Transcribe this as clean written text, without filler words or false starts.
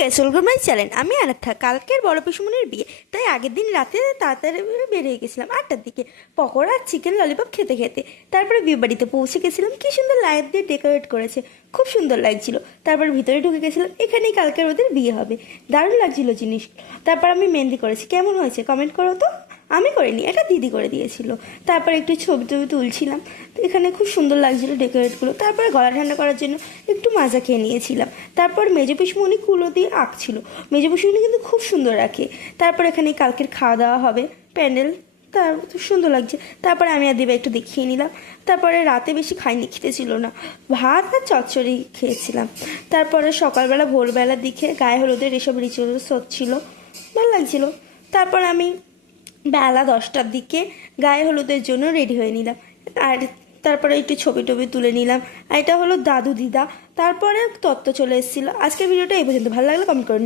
Guys, welcome my channel. আমি আরাধ্যা। কালকের বড় পিসুমনির বিয়ে, তাই আগের দিন রাতে তাড়াতাড়ি বেরিয়ে গেছিলাম 8টার দিকে পকোড়া আর চিকেন ললিপপ খেতে খেতে। তারপরে বিয়ে বাড়িতে পৌঁছে গেছিলাম। কি সুন্দর লাইট দিয়ে ডেকোরেট করেছে, খুব সুন্দর লাগছিল। তারপর ভিতরে ঢুকে গেছিলাম, এখানেই কালকের ওদের বিয়ে হবে। দারুণ লাগছিল জিনিস। তারপর আমি মেহেন্দি করেছি, কেমন হয়েছে কমেন্ট করো তো। আমি করিনি, এটা দিদি করে দিয়েছিল। তারপর একটু ছবি টবি তুলছিলাম। তো এখানে খুব সুন্দর লাগছিল ডেকোরেটগুলো। তারপরে গলা ঠান্ডা করার জন্য একটু মাজা খেয়ে নিয়েছিলাম। তারপর মেজো পিসমণি কুলো দিয়ে আঁকছিল। মেজো পিসমণি কিন্তু খুব সুন্দর আঁকে। তারপর এখানে কালকের খাওয়া দাওয়া হবে, প্যান্ডেল। তার সুন্দর লাগছে। তারপরে আমি আর দিবা একটু দেখিয়ে নিলাম। তারপরে রাতে বেশি খাইনি, খেতে ছিল না, ভাত আর চচ্চড়ি খেয়েছিলাম। তারপরে সকালবেলা ভোরবেলার দিকে গায়ে হলুদের এসব রিচুয়ালস হচ্ছিল, ভালো লাগছিল। তারপর আমি বেলা 10টার দিকে গায়ে হলুদের জন্য রেডি হয়ে নিলাম। আর তারপরে একটু ছবি টবি তুলে নিলাম। আর এটা হলো দাদু দিদা। তারপরে তত্ত্ব চলে এসেছিলো। আজকের ভিডিওটা এই পর্যন্ত। ভালো লাগলে কমেন্ট করুন।